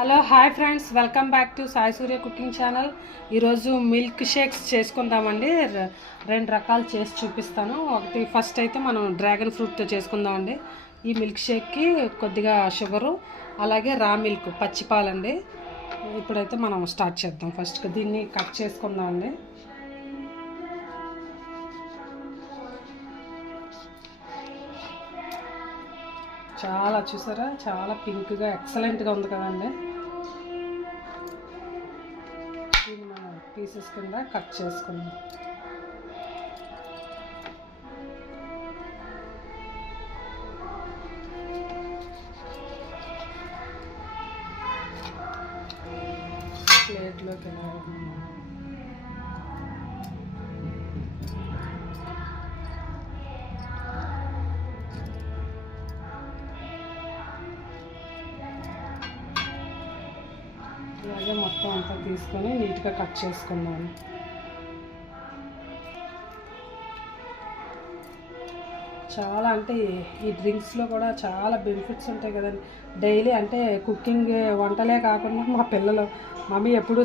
Hello hi friends, welcome back to Sai Surya cooking channel. ఈరోజు milk shakes చేసుకుందామండి. రెండు రకాలు చేసి చూపిస్తాను. ఒకటి ఫస్ట్ అయితే మనం డ్రాగన్ ఫ్రూట్తో చేసుకుందామండి. ఈ మిల్క్ షేక్కి కొద్దిగా షుగరు, అలాగే రా మిల్క్ పచ్చిపాలండి. ఇప్పుడైతే మనం స్టార్ట్ చేద్దాం. ఫస్ట్ దీన్ని కట్ చేసుకుందామండి. చాలా చూసారా, చాలా పింక్గా ఎక్సలెంట్గా ఉంది కదండి. దీన్ని మనం పీసెస్ కింద కట్ చేసుకుందాం. ప్లేట్లోకి ఇలాగే మొత్తం అంతా తీసుకొని నీట్గా కట్ చేసుకున్నాను. చాలా అంటే ఈ డ్రింక్స్లో కూడా చాలా బెనిఫిట్స్ ఉంటాయి కదండి. డైలీ అంటే కుకింగ్ వంటలే కాకుండా మా పిల్లలు మమ్మీ ఎప్పుడు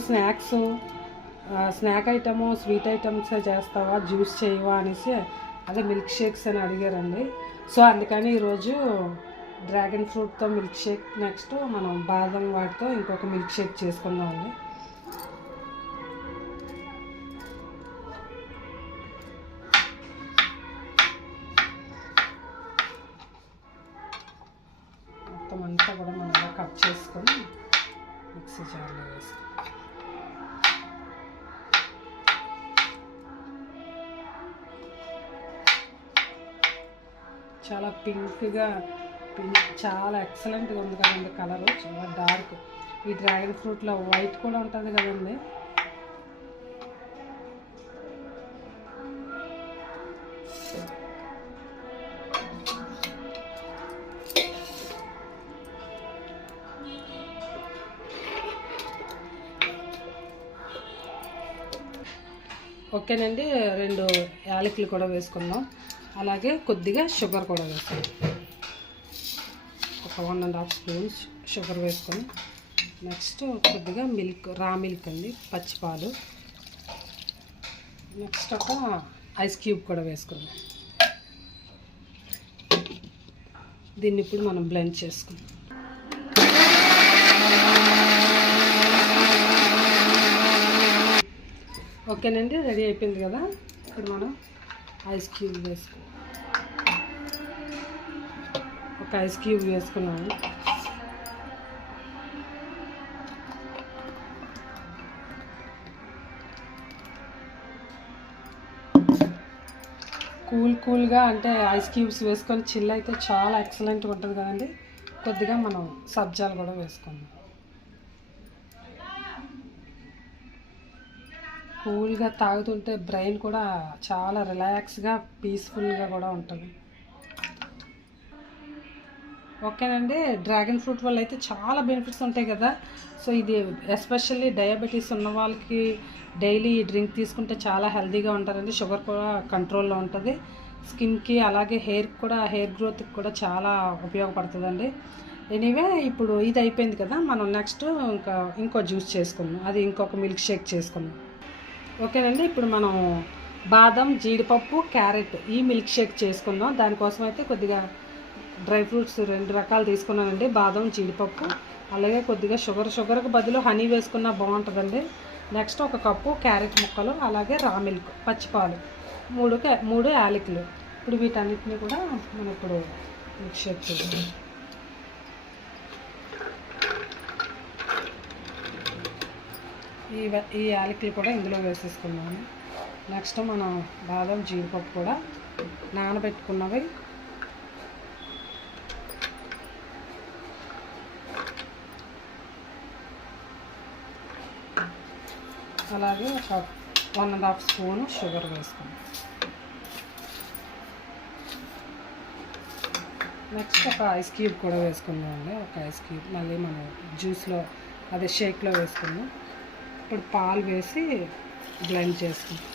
స్నాక్ ఐటము స్వీట్ ఐటమ్స్ చేస్తావా, జ్యూస్ చేయవా అనేసి అదే మిల్క్ షేక్స్ అని అడిగారండి. సో అందుకని ఈరోజు డ్రాగన్ ఫ్రూట్తో మిల్క్ షేక్, నెక్స్ట్ మనం బాదం వాటితో ఇంకొక మిల్క్ షేక్ చేసుకుందామండి. మొత్తం అంతా కూడా మనం కట్ చేసుకొని మిక్సీ జార్లో వేసుకుంటాం. చాలా పింక్గా చాలా ఎక్సలెంట్గా ఉంది కదండి. కలరు చాలా డార్క్. ఈ డ్రాగన్ ఫ్రూట్లో వైట్ కూడా ఉంటుంది కదండి. ఓకేనండి, 2 యాలకులు కూడా వేసుకుందాం. అలాగే కొద్దిగా షుగర్ కూడా వేసుకుందాం. ఒక 1.5 స్పూన్స్ షుగర్ వేసుకొని, నెక్స్ట్ కొద్దిగా రా మిల్క్ అండి, పచ్చిపాలు. నెక్స్ట్ ఒక ఐస్ క్యూబ్ కూడా వేసుకుందాం. దీన్ని ఇప్పుడు మనం బ్లెండ్ చేసుకుందాం. ఓకేనండి, రెడీ అయిపోయింది కదా. ఇప్పుడు మనం ఐస్ క్యూబ్ వేసుకుందాం. ఒక ఐస్ క్యూబ్ వేసుకున్నాము. కూల్గా అంటే ఐస్ క్యూబ్స్ వేసుకొని చిల్ అయితే చాలా ఎక్సలెంట్గా ఉంటుంది కదండి. కొద్దిగా మనం సబ్జాలు కూడా వేసుకుందాం. కూల్గా తాగుతుంటే బ్రెయిన్ కూడా చాలా రిలాక్స్గా పీస్ఫుల్గా కూడా ఉంటుంది. ఓకేనండి, డ్రాగన్ ఫ్రూట్ వల్ల అయితే చాలా బెనిఫిట్స్ ఉంటాయి కదా. సో ఇది ఎస్పెషల్లీ డయాబెటీస్ ఉన్న వాళ్ళకి డైలీ డ్రింక్ తీసుకుంటే చాలా హెల్తీగా ఉంటారండి. షుగర్ కూడా కంట్రోల్లో ఉంటుంది. స్కిన్కి అలాగే హెయిర్ గ్రోత్కి కూడా చాలా ఉపయోగపడుతుందండి. ఎనీవే, ఇప్పుడు ఇది అయిపోయింది కదా, మనం నెక్స్ట్ ఇంకో జ్యూస్ చేసుకుందాం. అది ఇంకొక మిల్క్ షేక్ చేసుకుందాం. ఓకేనండి, ఇప్పుడు మనం బాదం, జీడిపప్పు, క్యారెట్ ఈ మిల్క్ షేక్ చేసుకుందాం. దానికోసం అయితే కొద్దిగా డ్రై ఫ్రూట్స్ 2 రకాలు తీసుకున్నానండి. బాదం, జీడిపప్పు, అలాగే కొద్దిగా షుగర్కి బదులు హనీ వేసుకున్నా బాగుంటుందండి. నెక్స్ట్ ఒక కప్పు క్యారెట్ ముక్కలు, అలాగే రా మిల్క్ పచ్చిపాలు, 3 యాలకులు. ఇప్పుడు వీటన్నిటిని కూడా మనం ఇప్పుడు మిక్స్ షేక్ చేద్దాం. ఈ యాలకులు కూడా ఇందులో వేసేసుకున్నాము. నెక్స్ట్ మనం బాదం, జీడిపప్పు కూడా నానబెట్టుకున్నవి, అలాగే ఒక 1.5 స్పూను షుగర్ వేసుకున్నాం. నెక్స్ట్ ఒక ఐస్ క్యూబ్ కూడా వేసుకున్నామండి. ఒక ఐస్ క్యూబ్ మళ్ళీ మనం జ్యూస్లో అదే షేక్లో వేసుకున్నాం. ఇప్పుడు పాలు వేసి బ్లెండ్ చేసుకుంటాం.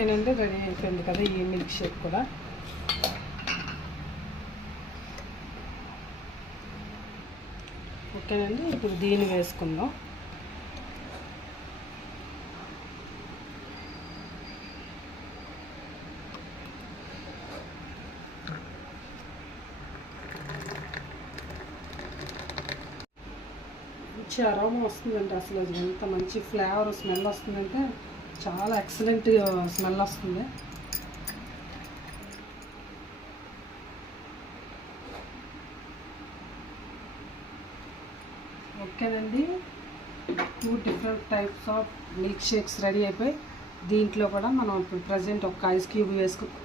ఓకేనండి, రెడీ అయిపోయింది కదా ఈ మిల్క్ షేక్ కూడా. ఓకేనండి, ఇప్పుడు దీన్ని వేసుకుందాం. మంచి అరోమా వస్తుందండి, అసలు ఎంత మంచి ఫ్లేవర్ స్మెల్ వస్తుందంటే చాలా ఎక్సలెంట్ స్మెల్ వస్తుంది. ఓకేనండి, 2 different types of milk shakes ready అయిపోయి దీంట్లో కూడా మనం ఇప్పుడు ప్రజెంట్ ఒక ఐస్ క్యూబ్ వేసుకుందాం.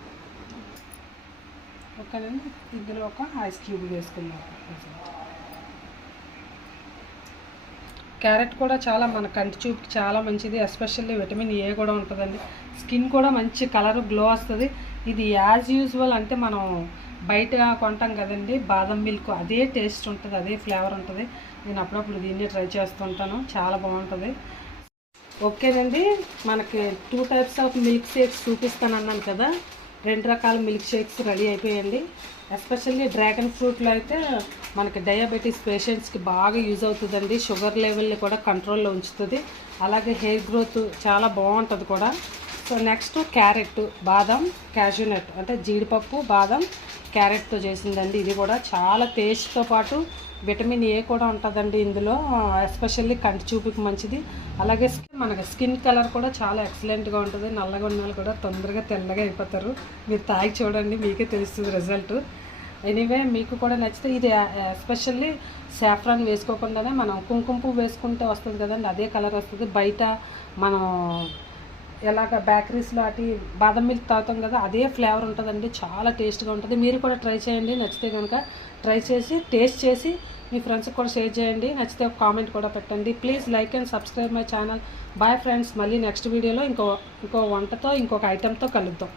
ఓకేనండి, ఇందులో ఒక ఐస్ క్యూబ్ వేసుకుందాం. క్యారెట్ కూడా చాలా మన కంటి చూపుకి చాలా మంచిది, ఎస్పెషల్లీ విటమిన్ ఏ కూడా ఉంటుందండి. స్కిన్ కూడా మంచి కలర్ గ్లో వస్తుంది. ఇది యాజ్ యూజువల్ అంటే మనం బయట కొంటాం కదండి బాదం మిల్క్, అదే టేస్ట్ ఉంటుంది, అదే ఫ్లేవర్ ఉంటుంది. నేను అప్పుడప్పుడు దీన్ని ట్రై చేస్తుంటాను, చాలా బాగుంటుంది. ఓకేనండి, మనకి 2 టైప్స్ ఆఫ్ మిల్క్ షేక్స్ చూపిస్తాను అన్నాను కదా. 2 రకాల మిల్క్ షేక్స్ రెడీ అయిపోయాయండి. ఎస్పెషల్లీ డ్రాగన్ ఫ్రూట్లో అయితే మనకి డయాబెటీస్ పేషెంట్స్కి బాగా యూజ్ అవుతుందండి. షుగర్ లెవెల్ని కూడా కంట్రోల్లో ఉంచుతుంది, అలాగే హెయిర్ గ్రోత్ చాలా బాగుంటుంది కూడా. సో నెక్స్ట్ క్యారెట్, బాదం, క్యాష్యూనట్ అంటే జీడిపప్పు, బాదం, క్యారెట్తో చేసిందండి. ఇది కూడా చాలా టేస్ట్తో పాటు విటమిన్ ఏ కూడా ఉంటుందండి ఇందులో, ఎస్పెషల్లీ కంటి చూపుకి మంచిది. అలాగే మనకి స్కిన్ కలర్ కూడా చాలా ఎక్సలెంట్గా ఉంటుంది. నల్లగా ఉన్న వాళ్ళు కూడా తొందరగా తెల్లగా అయిపోతారు. మీరు తాగి చూడండి, మీకే తెలుస్తుంది రిజల్ట్. ఎనీవే మీకు కూడా నచ్చితే ఇది ఎస్పెషల్లీ సాఫ్రాన్ వేసుకోకుండానే మనం కుంకుమ పువ్వు వేసుకుంటే వస్తుంది కదండి, అదే కలర్ వస్తుంది. బయట మనం ఎలాగ బేకరీస్లో అటు బాదం మిల్క్ తాగుతాం కదా, అదే ఫ్లేవర్ ఉంటుందండి, చాలా టేస్ట్గా ఉంటుంది. మీరు కూడా ట్రై చేయండి, నచ్చితే కనుక ట్రై చేసి టేస్ట్ చేసి మీ ఫ్రెండ్స్కి కూడా షేర్ చేయండి. నచ్చితే ఒక కామెంట్ కూడా పెట్టండి. Please like and subscribe my channel. Bye friends, మళ్ళీ నెక్స్ట్ వీడియోలో ఇంకో వంటతో ఇంకొక ఐటెంతో కలుద్దాం.